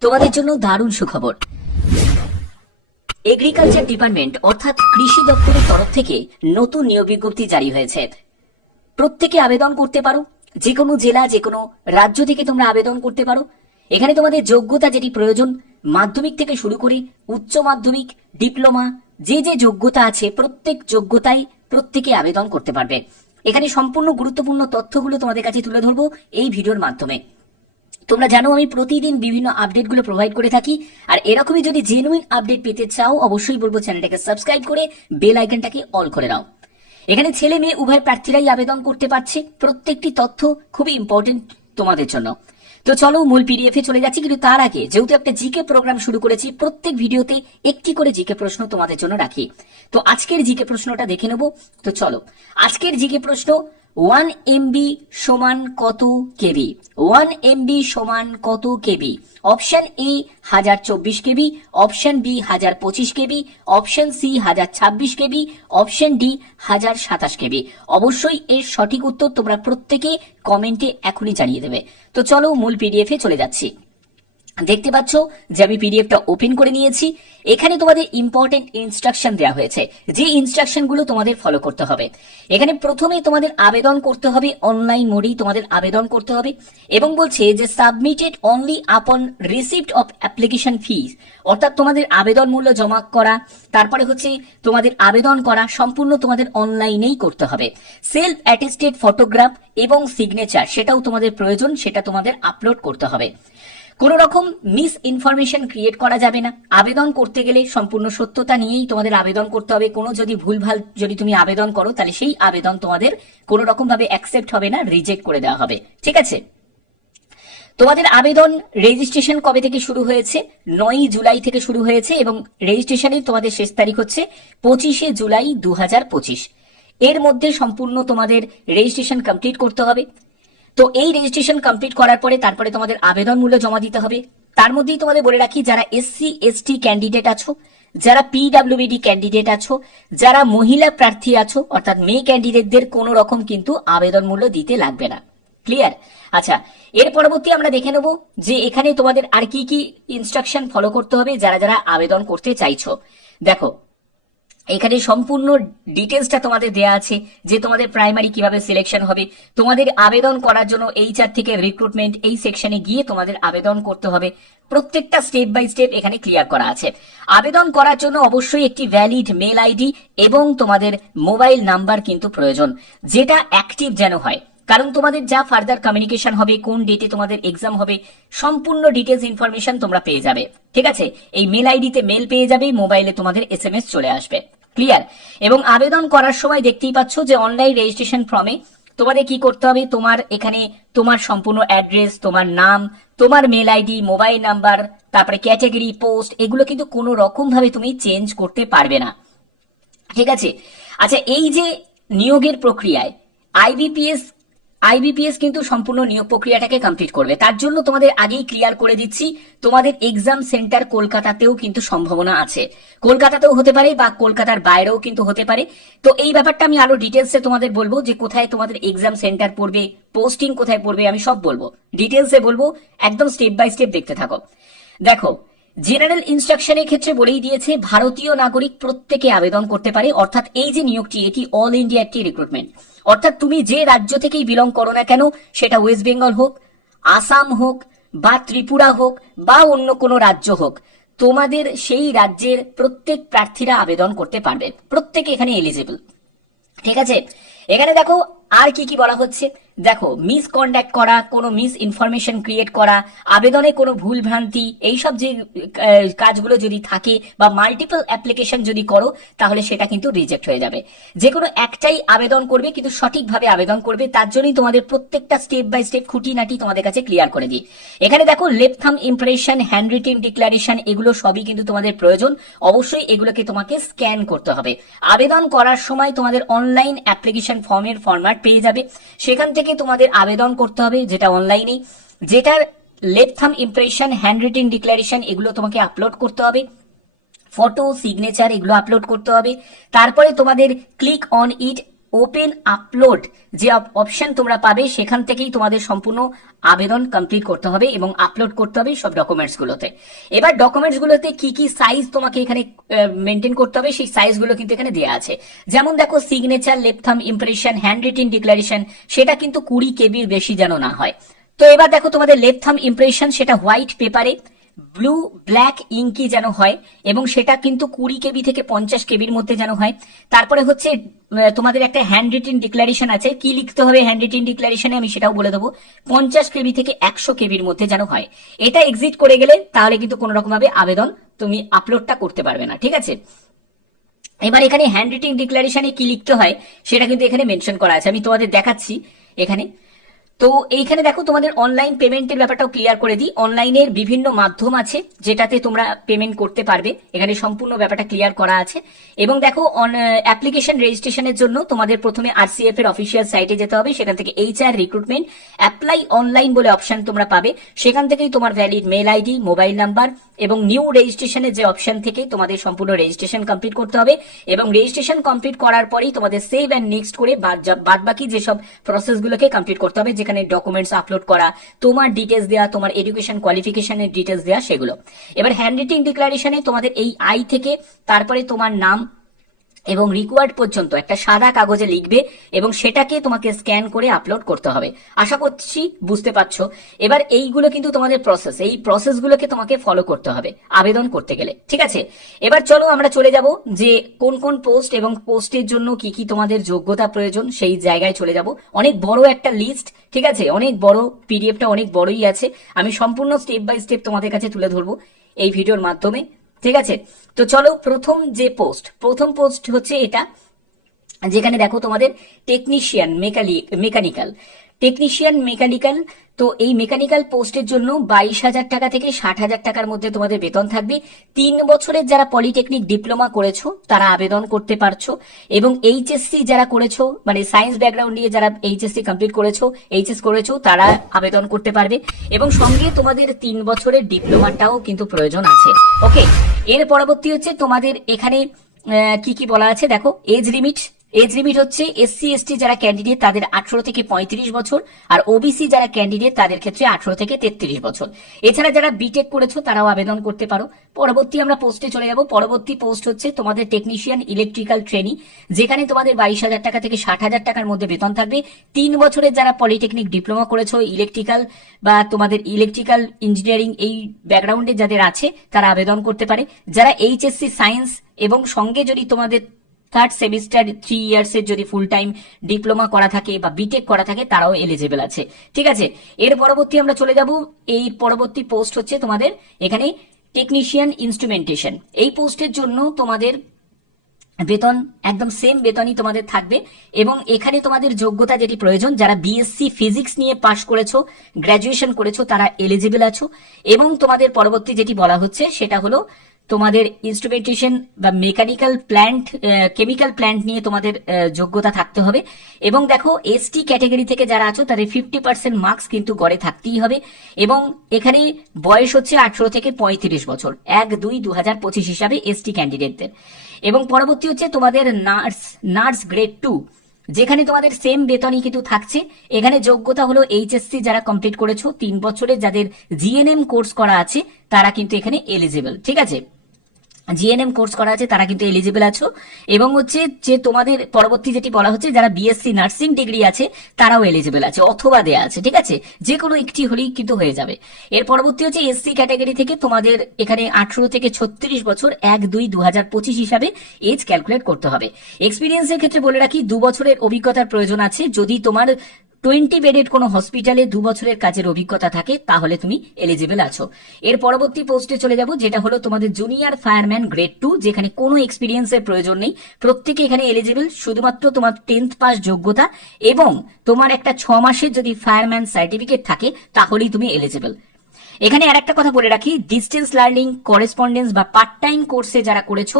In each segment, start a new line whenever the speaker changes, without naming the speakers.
তোমাদের জন্য দারুণ সুখবর। এগ্রিকালচার ডিপার্টমেন্ট অর্থাৎ কৃষি দপ্তরের তরফ থেকে নতুন নিয়োগ বিজ্ঞপ্তি জারি হয়েছে। প্রত্যেকে আবেদন করতে পারো। যে কোনো জেলা যে কোনো রাজ্য থেকে তোমরা আবেদন করতে পারো। এখানে তোমাদের যোগ্যতা যেটি প্রয়োজন, মাধ্যমিক থেকে শুরু করে উচ্চ মাধ্যমিক, ডিপ্লোমা, যে যে যোগ্যতা আছে, প্রত্যেক যোগ্যতায় প্রত্যেকে আবেদন করতে পারবে। এখানে সম্পূর্ণ গুরুত্বপূর্ণ তথ্যগুলো তোমাদের কাছে তুলে ধরবো এই ভিডিওর মাধ্যমে। তোমরা জানো আমি প্রতিদিন বিভিন্ন আপডেটগুলো প্রোভাইড করে থাকি, আর এরকমই যদি জেনুইন আপডেট পেতে চাও, অবশ্যই বলব চ্যানেলটাকে সাবস্ক্রাইব করে বেল আইকনটাকে অল করে নাও। এখানে ছেলে মেয়ে উভয় প্রার্থীরাই আবেদন করতে পারছে। প্রত্যেকটি তথ্য খুবই ইম্পর্টেন্ট তোমাদের জন্য। তো চলো মূল পিডিএফ এ চলে যাচ্ছি, কিন্তু তার আগে যেহেতু একটা জিকে প্রোগ্রাম শুরু করেছি, প্রত্যেক ভিডিওতে একটি করে জিকে প্রশ্ন তোমাদের জন্য রাখি। তো আজকের জিকে প্রশ্নটা দেখে নেব। তো চলো, আজকের জিকে প্রশ্ন ওয়ান এমবি সমান কত কেবি? ওয়ান এমবি সমান কত কেবি? অপশন এ হাজার চব্বিশ কেবি, অপশন বি হাজার পঁচিশ কেবি, অপশন সি হাজার ছাব্বিশ কেবি, অপশন ডি হাজার সাতাশ কেবি। অবশ্যই এর সঠিক উত্তর তোমরা প্রত্যেকে কমেন্টে এখনই জানিয়ে দেবে। তো চলো মূল পিডিএফ চলে যাচ্ছি। দেখতে পাচ্ছ যে আমি পিডিএফটা ওপেন করে নিয়েছি। এখানে তোমাদের ইম্পর্টেন্ট ইনস্ট্রাকশন দেওয়া হয়েছে। যে ইনস্ট্রাকশনগুলো তোমাদের ফলো করতে হবে। এখানে প্রথমে তোমাদের আবেদন করতে হবে অনলাইন মোডেই তোমাদের আবেদন করতে হবে এবং বলছে যে submitted only upon receipt of application fees অর্থাৎ তোমাদের আবেদন মূল্য জমা করা, তারপরে হচ্ছে তোমাদের আবেদন করা সম্পূর্ণ তোমাদের অনলাইনেই করতে হবে। সেলফ অ্যাটেস্টেড ফটোগ্রাফ এবং সিগনেচার সেটাও তোমাদের প্রয়োজন, সেটা তোমাদের আপলোড করতে হবে। কোন রকম মিস ইনফরমেশন ক্রিয়েট করা যাবে না। আবেদন করতে গেলে সম্পূর্ণ সত্যতা নিয়েই তোমাদের আবেদন করতে হবে। কোনো যদি ভুলভাল যদি তুমি আবেদন করো, তাহলে সেই আবেদন তোমাদের কোনো রকম ভাবে অ্যাকসেপ্ট হবে না রিজেক্ট করে দেওয়া হবে। ঠিক আছে? তোমাদের আবেদন রেজিস্ট্রেশন কবে থেকে শুরু হয়েছে? নয়ই জুলাই থেকে শুরু হয়েছে এবং রেজিস্ট্রেশনের তোমাদের শেষ তারিখ হচ্ছে পঁচিশে জুলাই দু হাজার পঁচিশ। এর মধ্যে সম্পূর্ণ তোমাদের রেজিস্ট্রেশন কমপ্লিট করতে হবে। তো এই রেজিস্ট্রেশন কমপ্লিট করার পরে তারপরে তোমাদের আবেদন মূল্য জমা দিতে হবে। তার মধ্যেই তোমাদের বলে রাখি, যারা এসসি এসটি ক্যান্ডিডেট আছো, যারা পিডাব্লিউবিডি ক্যান্ডিডেট আছো, যারা মহিলা প্রার্থী আছো, অর্থাৎ মেয়ে ক্যান্ডিডেটদের কোনো রকম কিন্তু আবেদন মূল্য দিতে লাগবে না। ক্লিয়ার আচ্ছা এর পরবর্তী আমরা দেখে নেব যে এখানে তোমাদের আর কি কি ইনস্ট্রাকশন ফলো করতে হবে, যারা যারা আবেদন করতে চাইছো। দেখো এখানে সম্পূর্ণ ডিটেলসটা তোমাদের দেয়া আছে যে তোমাদের প্রাইমারি কীভাবে সিলেকশন হবে। তোমাদের আবেদন করার জন্য এইচআর থেকে রিক্রুটমেন্ট এই সেকশনে গিয়ে তোমাদের আবেদন করতে হবে। প্রত্যেকটা স্টেপ বাই স্টেপ এখানে ক্লিয়ার করা আছে। আবেদন করার জন্য অবশ্যই একটি ভ্যালিড মেল আইডি এবং তোমাদের মোবাইল নাম্বার কিন্তু প্রয়োজন। যেটা অ্যাক্টিভ যেন হয়। কারণ তোমাদের যা ফার্দার কমিউনিকেশন হবে, কোন ডেটে তোমাদের এক্সাম হবে, সম্পূর্ণ ডিটেলস ইনফরমেশন তোমরা পেয়ে যাবে। ঠিক আছে? এই মেল আইডিতে মেল পেয়ে যাবে মোবাইলে তোমাদের এস চলে আসবে। ক্লিয়ার। এবং আবেদন করার সময় দেখতেই পাচ্ছ যে অনলাইন রেজিস্ট্রেশন ফর্মে তোমাদের কি করতে হবে? তোমার এখানে তোমার সম্পূর্ণ অ্যাড্রেস, তোমার নাম, তোমার মেল আইডি, মোবাইল নাম্বার, তারপরে ক্যাটাগরি, পোস্ট, এগুলো কিন্তু কোনো রকম ভাবে তুমি চেঞ্জ করতে পারবে না। ঠিক আছে? আচ্ছা এই যে নিয়োগের প্রক্রিয়ায়, আইবিপিএস আইবিপিএস কিন্তু সম্পূর্ণ নিয়োগ প্রক্রিয়াটাকে কমপ্লিট করবে। তার জন্য তোমাদের আগেই ক্লিয়ার করে দিচ্ছি, তোমাদের এক্সাম সেন্টার কলকাতাতেও কিন্তু সম্ভাবনা আছে। কলকাতাতেও হতে পারে বা কলকাতার বাইরেও কিন্তু হতে পারে। তো এই ব্যাপারটা আমি আরও ডিটেলসে তোমাদের বলব যে কোথায় তোমাদের এক্সাম সেন্টার পড়বে পোস্টিং কোথায় পড়বে, আমি সব বলব। ডিটেলসে বলব, একদম স্টেপ বাই স্টেপ দেখতে থাকো। দেখো জেনারেল ইনস্ট্রাকশনের ক্ষেত্রে বলেই দিয়েছে, ভারতীয় নাগরিক প্রত্যেকে আবেদন করতে পারে। অর্থাৎ এই যে নিয়োগটি, এটি অল ইন্ডিয়া একটি রিক্রুটমেন্ট অর্থাৎ তুমি যে রাজ্য থেকেই বিলং করো না কেন, সেটা ওয়েস্ট বেঙ্গল হোক আসাম হোক, বা ত্রিপুরা হোক, বা অন্য কোনো রাজ্য হোক, তোমাদের সেই রাজ্যের প্রত্যেক প্রার্থীরা আবেদন করতে পারবে। প্রত্যেকে এখানে এলিজিবল ঠিক আছে? এখানে দেখো, আর কি কি বলা হচ্ছে? দেখো মিস কন্ডাক্ট করা, কোনো মিস ইনফরমেশন ক্রিয়েট করা, আবেদনে কোনো ভুল ভ্রান্তি এইসব যে কাজগুলো যদি থাকে বা মাল্টিপল অ্যাপ্লিকেশন যদি করো, তাহলে সেটা কিন্তু রিজেক্ট হয়ে যাবে। যে কোনো একটাই আবেদন করবে, কিন্তু সঠিকভাবে আবেদন করবে, তার জন্যই তোমাদের প্রত্যেকটা স্টেপ বাই স্টেপ খুঁটিনাটি তোমাদের কাছে ক্লিয়ার করে দিই। এখানে দেখো লেফট থাম ইমপ্রেশন হ্যান্ড রিটেন ডিক্লারেশন এগুলো সবই কিন্তু তোমাদের প্রয়োজন। অবশ্যই এগুলোকে তোমাকে স্ক্যান করতে হবে। আবেদন করার সময় তোমাদের অনলাইন অ্যাপ্লিকেশন ফর্মের ফরম্যাট পেয়ে যাবে। সেখান থেকে তোমাদের আবেদন করতে হবে, যেটা অনলাইনে যেটার লেফট থাম ইমপ্রেশন হ্যান্ড রিটিং ডিক্লারেশন এগুলো তোমাকে আপলোড করতে হবে। ফটো সিগনেচার এগুলো আপলোড করতে হবে। তারপরে তোমাদের click on it open upload যে অপশন তোমরা পাবে, সেখান থেকেই তোমাদের সম্পূর্ণ আবেদন কমপ্লিট করতে হবে এবং আপলোড করতে হবে সব ডকুমেন্টস গুলোতে। এবার ডকুমেন্টস গুলোতে কি কি সাইজ তোমাকে এখানে মেনটেন করতে হবে, সেই সাইজগুলো কিন্তু এখানে দেওয়া আছে। যেমন দেখো signature left thumb impression handwritten declaration সেটা কিন্তু কুড়ি কেবির বেশি যেন না হয়। তো এবার দেখো তোমাদের লেপথাম ইমপ্রেশন সেটা হোয়াইট পেপারে ব্লু ব্ল্যাক ইঙ্কি যেন হয়, এবং সেটা কিন্তু কুড়ি কেবি থেকে পঞ্চাশ কেবির মধ্যে যেন হয়। তারপরে হচ্ছে তোমাদের একটা হ্যান্ড রিটেন ডিক্লারেশন আছে। কি লিখতে হবে হ্যান্ড রিটেন ডিক্লারেশনে আমি সেটাও বলে দেবো। পঞ্চাশ কেবি থেকে একশো কেবির মধ্যে যেন হয়। এটা এক্সিট করে গেলে তাহলে কিন্তু কোনো রকম ভাবে আবেদন তুমি আপলোডটা করতে পারবে না, ঠিক আছে? এবার এখানে হ্যান্ড রিটিং ডিক্লারেশনে কি লিখতে হয়, সেটা কিন্তু এখানে মেনশন করা আছে। আমি তোমাদের দেখাচ্ছি এখানে। তো এইখানে দেখো তোমাদের অনলাইন পেমেন্টের ব্যাপারটাও ক্লিয়ার করে দিই। অনলাইনের বিভিন্ন মাধ্যম আছে যেটাতে তোমরা পেমেন্ট করতে পারবে। এখানে সম্পূর্ণ ব্যাপারটা ক্লিয়ার করা আছে। এবং দেখো অ্যাপ্লিকেশন রেজিস্ট্রেশনের জন্য তোমাদের প্রথমে আরসিএফ এর অফিসিয়াল সাইটে যেতে হবে। সেখান থেকে এইচআর রিক্রুটমেন্ট অ্যাপ্লাই অনলাইন বলে অপশন তোমরা পাবে। সেখান থেকেই তোমার valid mail ID mobile number এবং নিউ রেজিস্ট্রেশনের যে অপশন থেকে তোমাদের সম্পূর্ণ রেজিস্ট্রেশন কমপ্লিট করতে হবে। এবং রেজিস্ট্রেশন কমপ্লিট করার পরেই তোমাদের সেভ অ্যান্ড নেক্সট করে বাদ বাকি যেসব প্রসেসগুলোকে কমপ্লিট করতে হবে, যেখানে ডকুমেন্টস আপলোড করা, তোমার ডিটেলস দেওয়া তোমার এডুকেশন কোয়ালিফিকেশনের ডিটেলস দেওয়া সেগুলো। এবার হ্যান্ড রিটিং ডিক্লারেশনে তোমাদের এই আই থেকে, তারপরে তোমার নাম এবং রিকোয়ার্ড পর্যন্ত একটা সাদা কাগজে লিখবে এবং সেটাকে তোমাকে স্ক্যান করে আপলোড করতে হবে। আশা করছি বুঝতে পারছ। এবার এইগুলো কিন্তু তোমাদের প্রসেস এই প্রসেসগুলোকে তোমাকে ফলো করতে হবে, আবেদন করতে গেলে। ঠিক আছে? এবার চলো আমরা চলে যাব যে কোন কোন পোস্ট এবং পোস্টের জন্য কি কি তোমাদের যোগ্যতা প্রয়োজন সেই জায়গায় চলে যাব। অনেক বড় একটা লিস্ট ঠিক আছে? অনেক বড় পিডিএফটা অনেক বড়ই আছে। আমি সম্পূর্ণ স্টেপ বাই স্টেপ তোমাদের কাছে তুলে ধরবো এই ভিডিওর মাধ্যমে। ঠিক আছে? তো চলো প্রথম যে পোস্ট প্রথম পোস্ট হচ্ছে এটা, যেখানে দেখো তোমাদের টেকনিশিয়ান মেকানিক্যাল টেকনিশিয়ান মেকানিক্যাল তো এই মেকানিক্যাল পোস্টের জন্য বাইশ হাজার টাকা থেকে ষাট হাজার টাকার মধ্যে তোমাদের বেতন থাকবে। তিন বছরের যারা পলিটেকনিক ডিপ্লোমা করেছ, তারা আবেদন করতে পারছ এবং এইচএসসি যারা করেছ মানে সায়েন্স ব্যাকগ্রাউন্ড নিয়ে যারা এইচএসসি কমপ্লিট করেছ এইচএস করেছ, তারা আবেদন করতে পারবে এবং সঙ্গে তোমাদের তিন বছরের ডিপ্লোমাটাও কিন্তু প্রয়োজন আছে। ওকে এর পরবর্তী হচ্ছে তোমাদের এখানে কি কি বলা আছে? দেখো এজ লিমিট এজ লিমিট হচ্ছে এসসি এসটি যারা ক্যান্ডিডেট তাদের আঠারো থেকে পঁয়ত্রিশ বছর আর ওবিসি যারা ক্যান্ডিডেট তাদের ক্ষেত্রে আঠারো থেকে তেত্রিশ বছর। এছাড়া যারা বিটেক করেছ তারাও আবেদন করতে পারো। পরবর্তী আমরা পোস্টে চলে যাব। পরবর্তী পোস্ট হচ্ছে তোমাদের টেকনিশিয়ান ইলেকট্রিক্যাল ট্রেনিং যেখানে তোমাদের বাইশ হাজার টাকা থেকে ষাট হাজার টাকার মধ্যে বেতন থাকবে। তিন বছরের যারা পলিটেকনিক ডিপ্লোমা করেছ ইলেকট্রিক্যাল বা তোমাদের ইলেকট্রিক্যাল ইঞ্জিনিয়ারিং এই ব্যাকগ্রাউন্ডে যাদের আছে, তারা আবেদন করতে পারে। যারা এইচএসসি সায়েন্স এবং সঙ্গে যদি তোমাদের থার্ড সেমিস্টার থ্রি ইয়ার্স এর যদি ফুল টাইম ডিপ্লোমা করা থাকে বা বিটেক করা থাকে, তারাও এলিজিবল আছে। ঠিক আছে? এর পরবর্তী আমরা চলে যাব। এই পরবর্তী পোস্ট হচ্ছে তোমাদের এখানে টেকনিশিয়ান ইনস্ট্রুমেন্টেশন এই পোস্টের জন্য তোমাদের বেতন, একদম সেম বেতনই তোমাদের থাকবে এবং এখানে তোমাদের যোগ্যতা যেটি প্রয়োজন, যারা বিএসসি ফিজিক্স নিয়ে পাশ করেছ গ্র্যাজুয়েশন করেছ, তারা এলিজিবল আছো এবং তোমাদের পরবর্তী যেটি বলা হচ্ছে, সেটা হলো তোমাদের ইনস্ট্রুমেন্টেশন বা মেকানিক্যাল প্ল্যান্ট কেমিক্যাল প্ল্যান্ট নিয়ে তোমাদের যোগ্যতা থাকতে হবে। এবং দেখো এসটি ক্যাটাগরি থেকে যারা আছো, তাদের ফিফটি পার্সেন্ট মার্কস কিন্তু গড়ে থাকতেই হবে। এবং এখানে বয়স হচ্ছে আঠারো থেকে পঁয়ত্রিশ বছর। এক, দুই দু হাজার পঁচিশ হিসাবে এসটি ক্যান্ডিডেটদের এবং পরবর্তী হচ্ছে তোমাদের নার্স নার্স গ্রেড টু যেখানে তোমাদের সেম বেতনই কিন্তু থাকছে। এখানে যোগ্যতা হলো এইচএসসি যারা কমপ্লিট করেছ, তিন বছরের যাদের জিএনএম কোর্স করা আছে, তারা কিন্তু এখানে এলিজিবল ঠিক আছে? জিএনএম কোর্স করা আছে, তারা কিন্তু এলিজিবল আছো। এবং হচ্ছে যে তোমাদের পরবর্তী যেটি বলা হচ্ছে, যারা বিএসসি নার্সিং ডিগ্রি আছে, তারাও এলিজিবল আছে, অথবা দেয়া আছে, ঠিক আছে? যে কোনো একটি হলেই কিন্তু হয়ে যাবে। এর পরবর্তী হচ্ছে এসসি ক্যাটাগরি থেকে তোমাদের এখানে আঠারো থেকে ছত্রিশ বছর, এক, দুই দু হাজার পঁচিশ হিসাবে এজ ক্যালকুলেট করতে হবে। এক্সপিরিয়েন্সের ক্ষেত্রে বলে রাখি, দু বছরের অভিজ্ঞতার প্রয়োজন আছে। যদি তোমার টোয়েন্টি বেডেড কোনো হসপিটালে দু বছরের কাজের অভিজ্ঞতা থাকে, তাহলে তুমি এলিজিবল আছো। এর পরবর্তী পোস্টে চলে যাব, যেটা হলো তোমাদের জুনিয়র ফায়ারম্যান গ্রেড টু যেখানে কোনো এক্সপিরিয়েন্সের প্রয়োজন নেই। প্রত্যেকে এখানে এলিজিবল শুধুমাত্র তোমার টেন্থ পাস যোগ্যতা এবং তোমার একটা ছ মাসের যদি ফায়ারম্যান সার্টিফিকেট থাকে, তাহলেই তুমি এলিজিবল এখানে আর একটা কথা বলে রাখি ডিস্টেন্স লার্নিং করেসপন্ডেন্স বা পার্ট টাইম কোর্সে যারা করেছ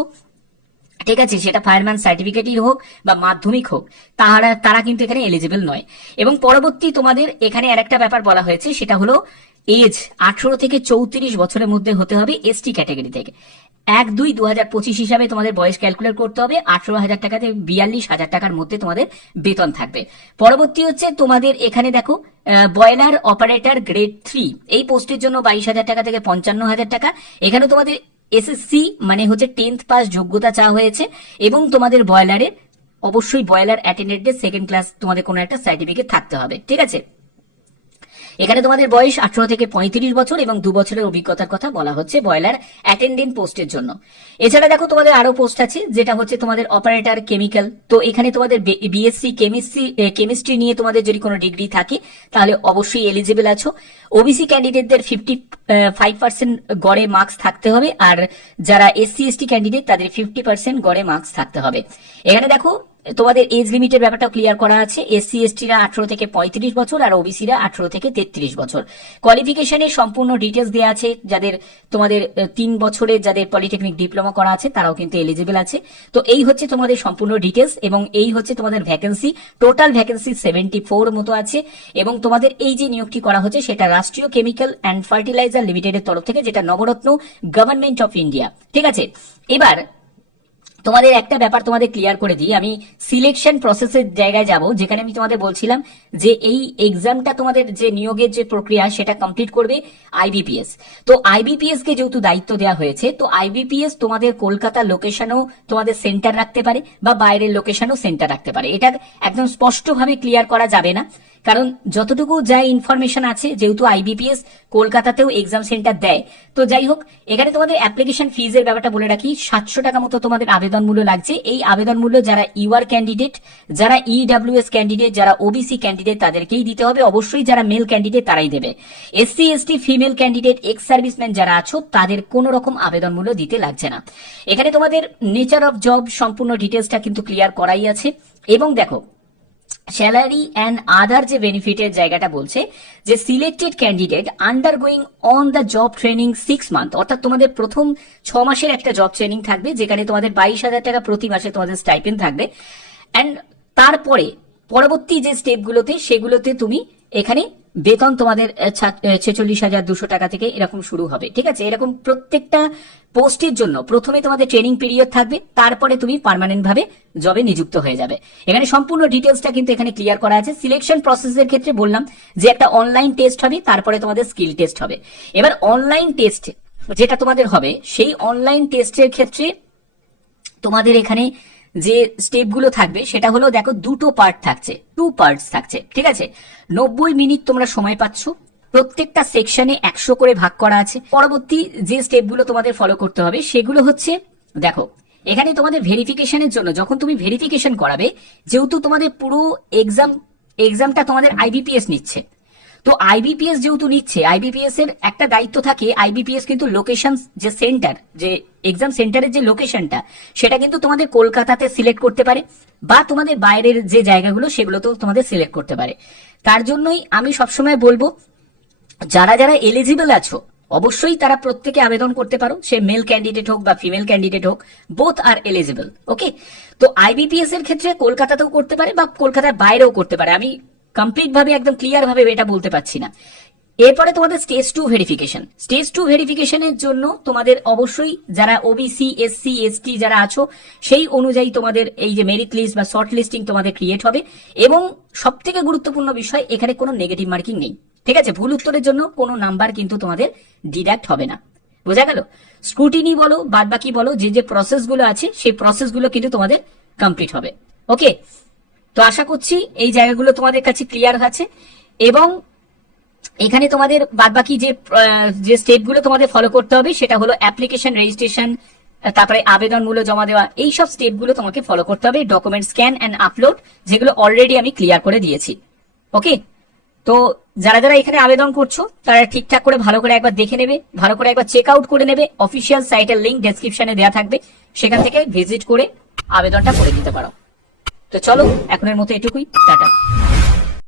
ঠিক আছে, সেটা ফায়ারম্যান সার্টিফিকেটই হোক বা মাধ্যমিক হোক তারা তারা কিন্তু এখানে এলিজিবল নয়। এবং পরবর্তী তোমাদের এখানে আরেকটা ব্যাপার বলা হয়েছে, সেটা হলো এজ আঠারো থেকে চৌত্রিশ বছরের মধ্যে হতে হবে এসটি ক্যাটাগরি থেকে। এক দুই দু হাজার পঁচিশ হিসাবে তোমাদের বয়স ক্যালকুলেট করতে হবে, আঠারো হাজার টাকা থেকে বিয়াল্লিশ হাজার টাকার মধ্যে তোমাদের বেতন থাকবে। পরবর্তী হচ্ছে তোমাদের এখানে দেখো বয়লার অপারেটর গ্রেড থ্রি এই পোস্টের জন্য বাইশ হাজার টাকা থেকে পঞ্চান্ন হাজার টাকা। এখানে তোমাদের এসএসসি মানে হচ্ছে টেন্থ পাস যোগ্যতা চাওয়া হয়েছে এবং তোমাদের বয়লারে অবশ্যই বয়লার অ্যাটেন্ডেন্টের সেকেন্ড ক্লাস তোমাদের কোনো একটা সার্টিফিকেট থাকতে হবে, ঠিক আছে? এখানে তোমাদের বয়স আঠারো থেকে পঁয়ত্রিশ বছর এবং দু বছরের অভিজ্ঞতার কথা বলা হচ্ছে বয়লার অ্যাটেন্ডেন্ট পোস্টের জন্য। এছাড়া দেখো তোমাদের আরও পোস্ট আছে, যেটা হচ্ছে তোমাদের অপারেটর কেমিক্যাল। তো এখানে তোমাদের বিএসসি কেমিস্ট্রি কেমিস্ট্রি নিয়ে তোমাদের যদি কোনো ডিগ্রি থাকে, তাহলে অবশ্যই এলিজিবল আছো। ওবিসি ক্যান্ডিডেটদের ফিফটি ফাইভ পার্সেন্ট গড়ে মার্কস থাকতে হবে, আর যারা এসসি এসটি ক্যান্ডিডেট, তাদের ফিফটি পার্সেন্ট গড়ে মার্কস থাকতে হবে। এখানে দেখো তোমাদের এজ লিমিটের ব্যাপারটা ক্লিয়ার করা আছে। এসসি এসটিরা আঠারো থেকে পঁয়ত্রিশ বছর আর ওবিসিরা আঠারো থেকে তেত্রিশ বছর। কোয়ালিফিকেশনের সম্পূর্ণ ডিটেলস দেওয়া আছে। যাদের, তোমাদের তিন বছরের যাদের পলিটেকনিক ডিপ্লোমা করা আছে, তারাও কিন্তু এলিজিবল আছে। তো এই হচ্ছে তোমাদের সম্পূর্ণ ডিটেলস এবং এই হচ্ছে তোমাদের vacancy total vacancy seventy four মতো আছে এবং তোমাদের এই যে নিয়োগটি করা হচ্ছে, সেটা রাষ্ট্রীয় কেমিক্যাল অ্যান্ড ফার্টিলাইজার লিমিটেডের তরফ থেকে, যেটা নবরত্ন গভর্নমেন্ট অফ ইন্ডিয়া ঠিক আছে? এবার তোমাদের একটা ব্যাপার তোমাদের ক্লিয়ার করে দিই। আমি সিলেকশন প্রসেসের জায়গায় যাব, যেখানে আমি তোমাদের বলছিলাম যে এই এক্সামটা তোমাদের যে নিয়োগের যে প্রক্রিয়া, সেটা কমপ্লিট করবে আইবিপিএস তো আইবিপিএস কে যেহেতু দায়িত্ব দেওয়া হয়েছে, তো আইবিপিএস তোমাদের কলকাতা লোকেশনও তোমাদের সেন্টার রাখতে পারে বা বাইরের লোকেশনও সেন্টার রাখতে পারে। এটা একদম স্পষ্টভাবে ক্লিয়ার করা যাবে না। কারণ যতটুকু যা ইনফরমেশন আছে, যেহেতু আইবিপিএস কলকাতাতেও এক্সাম সেন্টার দেয়, তো যাই হোক, এখানে তোমাদের অ্যাপ্লিকেশন ফিজের ব্যাপারটা বলে রাখি, সাতশো টাকা মতো তোমাদের আবেদন মূল্য লাগছে। এই আবেদন মূল্য যারা ইউআর ক্যান্ডিডেট যারা ইডব্লিউএস ক্যান্ডিডেট যারা ওবিসি ক্যান্ডিডেট তাদেরকেই দিতে হবে। অবশ্যই যারা মেল ক্যান্ডিডেট তারাই দেবে। SC ST female candidate ex serviceman যারা আছো, তাদের কোনো রকম আবেদন মূল্য দিতে লাগছে না। এখানে তোমাদের নেচার অফ জব সম্পূর্ণ ডিটেলসটা কিন্তু ক্লিয়ার করাই আছে। এবং দেখো স্যালারি অ্যান্ড আদার যে বেনিফিটের জায়গাটা বলছে, যে selected candidate undergoing on the job training six month অর্থাৎ তোমাদের প্রথম ছ মাসের একটা জব ট্রেনিং থাকবে, যেখানে তোমাদের বাইশ হাজার টাকা প্রতি মাসে তোমাদের স্টাইপেন্ড থাকবে। অ্যান্ড তারপরে পরবর্তী যে স্টেপগুলোতে সেগুলোতে তুমি এখানে বেতন তোমাদের ছেচল্লিশ হাজার দুশো টাকা থেকে এরকম শুরু হবে, ঠিক আছে? এরকম প্রত্যেকটা পোস্টের জন্য প্রথমে তোমাদের ট্রেনিং পিরিয়ড থাকবে, তারপরে তুমি পার্মানেন্ট ভাবে জবে নিযুক্ত হয়ে যাবে। এখানে সম্পূর্ণ ডিটেলসটা কিন্তু এখানে ক্লিয়ার করা আছে। সিলেকশন প্রসেসের ক্ষেত্রে বললাম যে একটা অনলাইন টেস্ট হবে, তারপরে তোমাদের স্কিল টেস্ট হবে। এবার অনলাইন টেস্ট যেটা তোমাদের হবে, সেই অনলাইন টেস্টের ক্ষেত্রে তোমাদের এখানে যে স্টেপগুলো থাকবে, সেটা হলো দেখো দুটো পার্ট থাকছে টু পার্টস থাকছে, ঠিক আছে? নব্বই মিনিট তোমরা সময় পাচ্ছ, প্রত্যেকটা সেকশনে একশো করে ভাগ করা আছে। পরবর্তী যে স্টেপগুলো তোমাদের ফলো করতে হবে, সেগুলো হচ্ছে, দেখো, এখানে তোমাদের ভেরিফিকেশনের জন্য, যখন তুমি ভেরিফিকেশন করাবে, যেহেতু তোমাদের পুরো এক্সাম এক্সামটা তোমাদের আইবিপিএস নিচ্ছে তো আইবিপিএস যেহেতু নিচ্ছে আইবিপিএস এর একটা দায়িত্ব থাকে আইবিপিএস কিন্তু লোকেশন যে সেন্টার যে এক্সাম সেন্টারের যে লোকেশনটা সেটা কিন্তু তোমাদের কলকাতাতে সিলেক্ট করতে পারে বা তোমাদের বাইরের যে জায়গাগুলো সেগুলোতেও তোমাদের সিলেক্ট করতে পারে। তার জন্যই আমি সবসময় বলব, যারা যারা এলিজিবল আছো, অবশ্যই তারা প্রত্যেকে আবেদন করতে পারো, সে মেল ক্যান্ডিডেট হোক বা ফিমেল ক্যান্ডিডেট হোক বোথ আর এলিজিবল ওকে তো আইবিপিএস এর ক্ষেত্রে কলকাতাতেও করতে পারে বা কলকাতার বাইরেও করতে পারে। আমি কমপ্লিট ভাবে একদম ক্লিয়ার ভাবে এটা বলতে পারছি না। এরপরে তোমাদের stage two verification stage two ভেরিফিকেশনের জন্য তোমাদের অবশ্যই যারা ওবিসি এসসি এসটি যারা আছো, সেই অনুযায়ী তোমাদের এই যে মেরিট লিস্ট বা শর্ট লিস্টিং তোমাদের ক্রিয়েট হবে এবং সব থেকে গুরুত্বপূর্ণ বিষয়, এখানে কোনো নেগেটিভ মার্কিং নেই। ঠিক আছে? ভুল উত্তরের জন্য কোনো নাম্বার কিন্তু তোমাদের ডিডাক্ট হবে না। বোঝা গেল? স্ক্রুটিনি বলো বাদ বাকি বলো, যে যে প্রসেসগুলো আছে, সেই প্রসেসগুলো কিন্তু তোমাদের কমপ্লিট হবে। ওকে তো আশা করছি এই জায়গাগুলো তোমাদের কাছে ক্লিয়ার আছে এবং এখানে তোমাদের বাদবাকি যে যে স্টেপগুলো তোমাদের ফলো করতে হবে সেটা হলো অ্যাপ্লিকেশন রেজিস্ট্রেশন তারপরে আবেদন মূল্য জমা দেওয়া, এই সব স্টেপগুলো তোমাকে ফলো করতে হবে ডকুমেন্ট স্ক্যান অ্যান্ড আপলোড যেগুলো অলরেডি আমি ক্লিয়ার করে দিয়েছি। ওকে তো যারা যারা এখানে আবেদন করছ, তারা ঠিকঠাক করে ভালো করে একবার দেখে নেবে, ভালো করে একবার চেক আউট করে নেবে অফিসিয়াল সাইটের লিঙ্ক ডেসক্রিপশনে দেওয়া থাকবে, সেখান থেকে ভিজিট করে আবেদনটা করে দিতে পারো। তো চলো এখনের মতো এটুকুই টাটা।